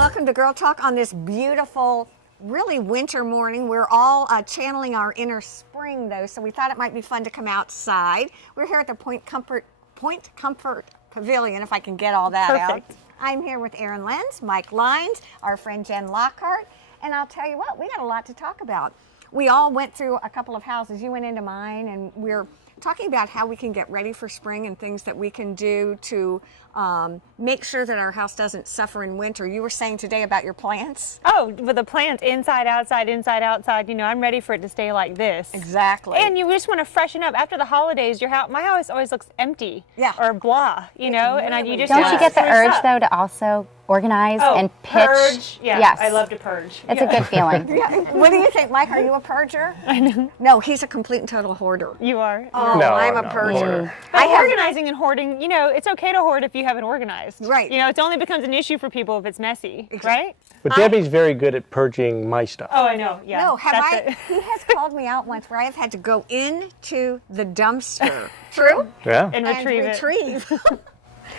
welcome to Girl Talk on this beautiful, really winter morning. We're all channeling our inner spring though, so we thought it might be fun to come outside. We're here at the Point Comfort Pavilion, if I can get all that Perfect. out. I'm here with Aaron Lynes, Mike Lynes, our friend Jen Lockhart, and I'll tell you what, we got a lot to talk about. We all went through a couple of houses. You went into mine, and we're talking about how we can get ready for spring and things that we can do to make sure that our house doesn't suffer in winter. You were saying today about your plants. Oh, with the plants inside, outside, you know, I'm ready for it to stay like this. Exactly. And you just want to freshen up. After the holidays, your house, my house always looks empty. Yeah. Or blah, you know, and you just Don't you get the spruce urge up. though to also organize and pitch? Purge. Yeah, yes. I love to purge. It's a good feeling. Yeah. What do you think, Mike? Are you a purger? I know. No, he's a complete and total hoarder. You are. Oh, No, I'm a no, purger. hoarder. But organizing and hoarding, you know, it's okay to hoard if you haven't organized. Right. You know, it only becomes an issue for people if it's messy, right? But Debbie's very good at purging my stuff. Oh, I know. Yeah. No, have that's I? it. He has called me out once where I have had to go into the dumpster. True? Yeah. And retrieve it.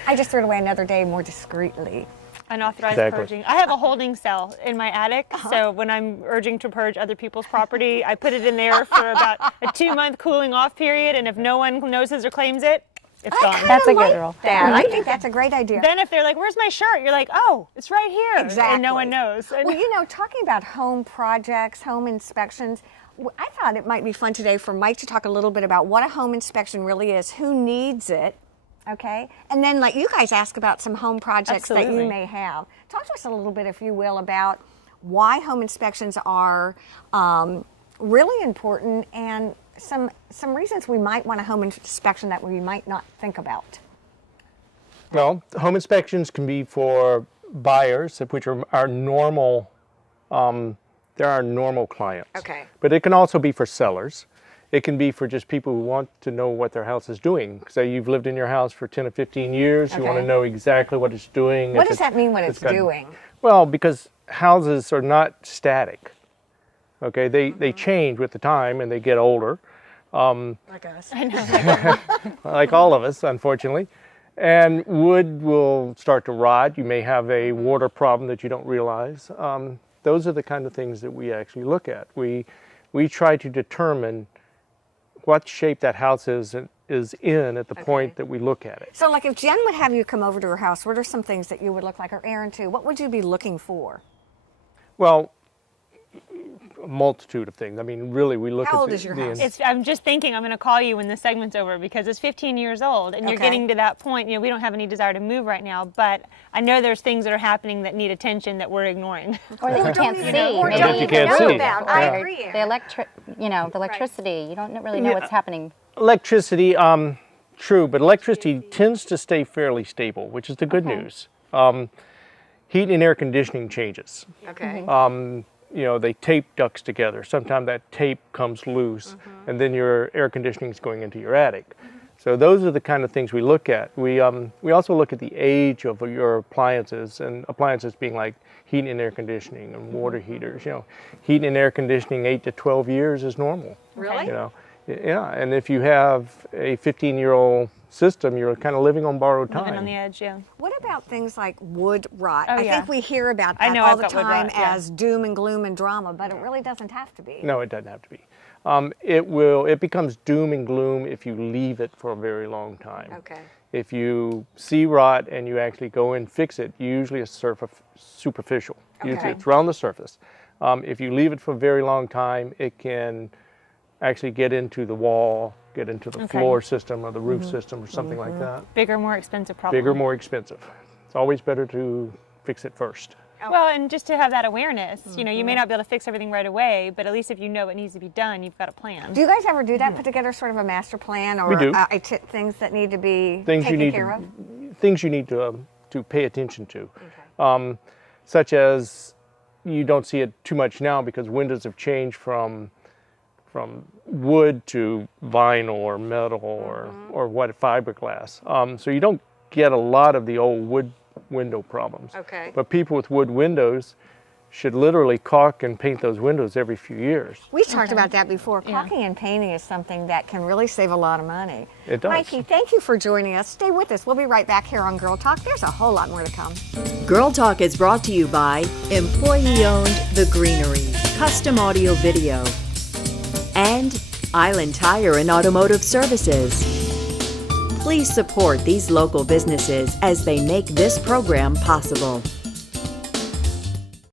I just threw it away another day more discreetly. Unauthorized Exactly. purging. I have a holding cell in my attic, so when I'm urging to purge other people's property, I put it in there for about a 2-month cooling off period, and if no one notices or claims it, it's gone. That's a like good rule. That. I think that's a great idea. Then if they're like, where's my shirt? You're like, oh, it's right here. Exactly. And no one knows. Well, you know, talking about home projects, home inspections, I thought it might be fun today for Mike to talk a little bit about what a home inspection really is, who needs it, okay? And then let you guys ask about some home projects that Absolutely. you may have. Talk to us a little bit, if you will, about why home inspections are really important and some reasons we might want a home inspection that we might not think about. Well, home inspections can be for buyers, which are our normal, they're our normal clients. Okay. But it can also be for sellers. It can be for just people who want to know what their house is doing. Say you've lived in your house for 10 or 15 years, you want Okay. to know exactly what it's doing. What does that mean, what it's got- doing? Well, because houses are not static. Okay, they change with the time and they get older. Like us. I know. Like all of us, unfortunately. And wood will start to rot. You may have a water problem that you don't realize. Those are the kind of things that we actually look at. We try to determine what shape that house is in at the point that we look at it. So like if Jen would have you come over to her house, what are some things that you would look like, or Aaron too, what would you be looking for? Well, a multitude of things. I mean, really, we look at How old is your house? I'm just thinking I'm going to call you when the segment's over because it's 15 years old and you're Okay. getting to that point. You know, we don't have any desire to move right now, but I know there's things that are happening that need attention that we're ignoring. Or that you can't even see. know- or Maybe don't you even can't know see. about. I Or agree. the electricity. You don't really know what's happening. Electricity, true, but electricity tends to stay fairly stable, which is the good news. Heat and air conditioning changes. Okay. You know, they tape ducts together. Sometimes that tape comes loose, and then your air conditioning is going into your attic. So those are the kind of things we look at. We also look at the age of your appliances, and appliances being like heat and air conditioning and water heaters. You know, heat and air conditioning 8 to 12 years is normal. Really? You know, yeah. And if you have a 15-year-old system, you're kind of living on borrowed time. Living on the edge, yeah. What about things like wood rot? Oh, I yeah. think we hear about I that know all I've the got wood time rot, yeah. as doom and gloom and drama, but it really doesn't have to be. No, it doesn't have to be. It becomes doom and gloom if you leave it for a very long time. Okay. If you see rot and you actually go and fix it, usually it's superficial. Usually Okay. it's around the surface. If you leave it for a very long time, it can actually get into the wall, get into the floor system or the roof system or something like that. Bigger, more expensive problem. Bigger, more expensive. It's always better to fix it first. Well, and just to have that awareness, you know, you may not be able to fix everything right away, but at least if you know what needs to be done, you've got a plan. Do you guys ever do that? Put together sort of a master plan or We do. things that need to be Things you taken need care of? things you need to pay attention to, such as you don't see it too much now because windows have changed from wood to vinyl or metal or what fiberglass. So you don't get a lot of the old wood window problems. Okay. But people with wood windows should literally caulk and paint those windows every few years. We talked about that before. Caulking and painting is something that can really save a lot of money. It does. Mikey, thank you for joining us. Stay with us. We'll be right back here on Girl Talk. There's a whole lot more to come. Girl Talk is brought to you by employee-owned The Greenery, custom audio video, and Island Tire and Automotive Services. Please support these local businesses as they make this program possible.